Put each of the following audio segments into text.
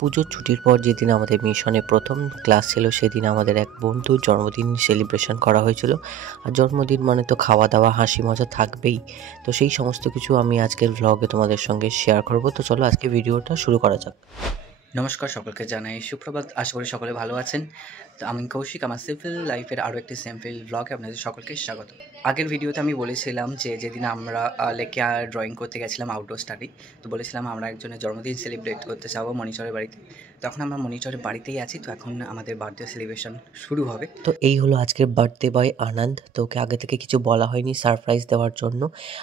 পুজোর ছুটির পর যেদিন আমাদের মিশনে প্রথম ক্লাস ছিল সেদিন আমাদের এক বন্ধুর জন্মদিন সেলিব্রেশন করা হয়েছিল। আর জন্মদিন মানে তো খাওয়া দাওয়া হাসি মজা থাকবেই। তো সেই সমস্ত কিছু আমি আজকের ভ্লগে তোমাদের সঙ্গে শেয়ার করব। তো চলো আজকে ভিডিওটা শুরু করা যাক। নমস্কার সকলকে জানাই সুপ্রভাত, আশা করি সকলে ভালো আছেন। তো আমি কৌশিক, আমার সিম্পল লাইফের আরও একটি সিম্পল ব্লগে আপনাদের সকলকে স্বাগত। আগের ভিডিওতে আমি বলেছিলাম যে যেদিন আমরা লেকে ড্রয়িং করতে গেছিলাম আউটডোর স্টাডি, তো বলেছিলাম আমরা একজনের জন্মদিন সেলিব্রেট করতে যাবো মনিটরের বাড়িতে। তখন আমরা মনিটরের বাড়িতেই আছি, তো এখন আমাদের বার্থডে সেলিব্রেশন শুরু হবে। তো এই হলো আজকের বার্থডে বয় আনন্দ। তো ওকে আগে থেকে কিছু বলা হয়নি সারপ্রাইজ দেওয়ার জন্য।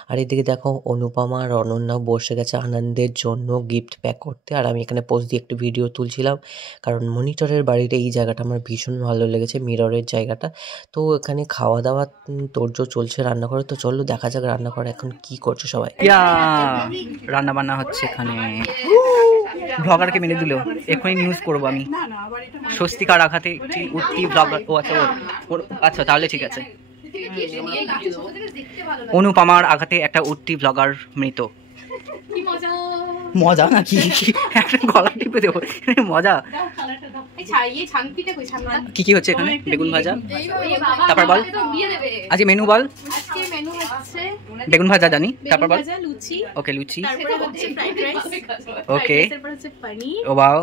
আর এদিকে দেখো অনুপমা আর অনন্যাও বসে গেছে আনন্দের জন্য গিফট প্যাক করতে। আর আমি এখানে পোজ দিয়ে একটু ভিডিও তুলছিলাম, কারণ মনিটরের বাড়ির এই জায়গাটা আমার ভীষণ ভালো লেগেছে, মিররের জায়গাটা। তো এখানে খাওয়া দাওয়া তোড়জোড় চলছে রান্না করে। তো চলো দেখা যাক রান্না করে এখন কি করছে সবাই। রান্না বান্না হচ্ছে এখানে। ব্লগারকে মেরে দিল, এখনই নিউজ করবো আমি। স্বস্তিকার আঘাতে একটি উঠতি ব্লগার। ও আচ্ছা, আচ্ছা তাহলে ঠিক আছে। অনুপমার আঘাতে একটা উঠতি ব্লগার মৃত। মজা নাকি? একটা গলা টিপে দেবো, মজা। কি কি হচ্ছে এখানে? বেগুন ভাজা, তারপর বল আজকে মেনু বল। বেগুন ভাজা জানি, তারপর বল। ওকে লুচি, ওকে ও বাও,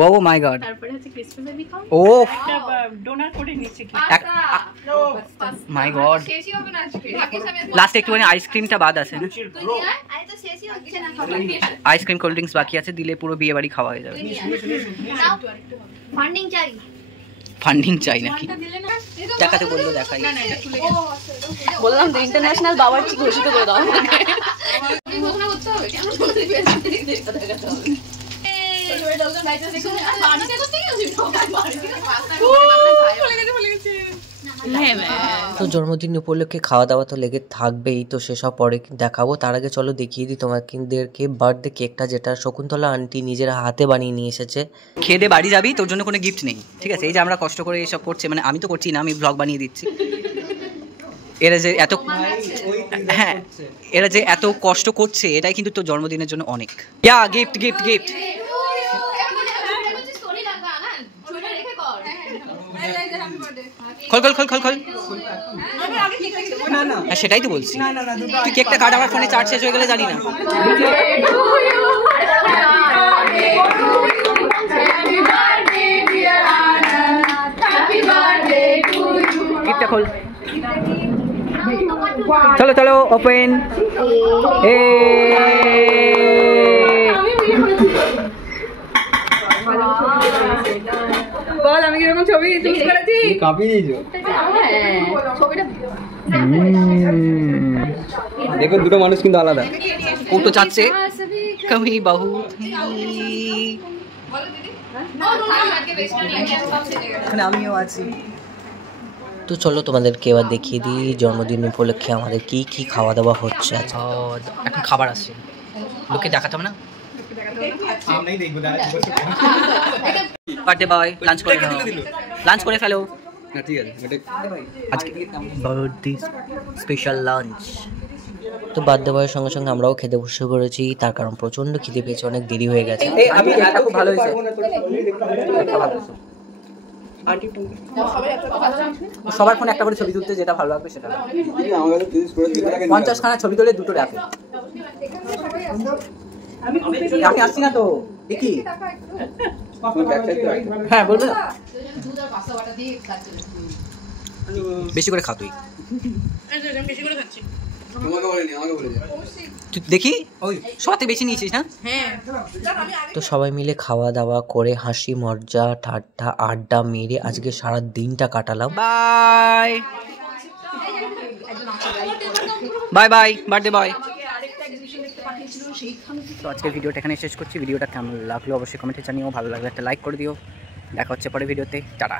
ও মাই গড, ও মাই গড। লাস্টে একটুখানি আইসক্রিমটা বাদ আছে, আইসক্রিম কোল্ড ড্রিঙ্কস বাকি আছে, দিলে পুরো বিয়ে বাড়ি খাওয়া হয়ে যাবে। ফান্ডিং চাই নাকি? দেখাতে বললো, দেখাই। বললাম তো ইন্টারন্যাশনাল বাবার্চি ঘোষিত করে দাও। তো জন্মদিন উপলক্ষে খাওয়া দাওয়া তো লেগে থাকবেই, তো সেসব পরে দেখাবো। তার আগে চলো দেখিয়ে দিই তোমাদেরকে বার্থডে কেকটা, যেটা শকুন্তলা আন্টি নিজের হাতে বানিয়ে নিয়ে এসেছে। খেয়ে দিয়ে বাড়ি যাবি, তোর জন্য কোনো গিফট নেই, ঠিক আছে? এই যে আমরা কষ্ট করে এসব করছি, মানে আমি তো করছি না, আমি ব্লগ বানিয়ে দিচ্ছি। এরা যে এত, হ্যাঁ এরা যে এত কষ্ট করছে, এটাই কিন্তু তোর জন্মদিনের জন্য অনেক। ইয়া গিফট গিফট গিফট। খোল খোল খোল খোল খোল। হ্যাঁ সেটাই তো বলছি, তুই কেকটা কাট, আমার ফোনে চার্জ শেষ হয়ে গেলে জানি না। কেকটা খোল, চলো চলো ওপেন। বল আমি কিরকম ছবি চুজ করেছি? কাঁপি দিয়েছো ছবিটা দেখো, দুটো মানুষ কিন্তু আলাদা। ও তো চাচ্ছে কবি বহু। এখানে আমিও আছি। তো চলো তোমাদেরকে এবার দেখিয়ে দিই জন্মদিন উপলক্ষে আমাদের কি কি খাওয়া দাওয়া হচ্ছে। এখন খাবার আসছে, লোকে দেখাতে হবে না। বার্থডে বয় লাঞ্চ করে ফেলো, লাঞ্চ করে ফেলো। ঠিক আছে, আজকে বার্থডে স্পেশাল লাঞ্চ। তো বার্থডে বয়ের সঙ্গে সঙ্গে আমরাও খেতে বসে পড়েছি, তার কারণ প্রচন্ড খিদে পেয়েছে, অনেক দেরি হয়ে গেছে। আমি খুব ভালো হয়েছে, সবার ফোনে একটা করে ছবি তুলতে যেটা ভালো লাগবে সেটা। 50 খানা ছবি তুলে দুটো রাখে। আমি আসছি না তো দেখি। হ্যাঁ বলবে না, বেশি করে খা তুই। দেখি ওই সবাতে বেশি নিয়েছিস না? তো সবাই মিলে খাওয়া দাওয়া করে হাসি মজা ঠাট্টা আড্ডা মেরে আজকে সারা দিনটা কাটালাম। Bye bye bye birthday boy. তো আজকের ভিডিওটা এখানে শেষ করছি। ভিডিওটা কেমন লাগলো অবশ্যই কমেন্টে জানিও, ভালো লাগলে একটা লাইক করে দিও। দেখা হচ্ছে পরে ভিডিওতে, টাটা।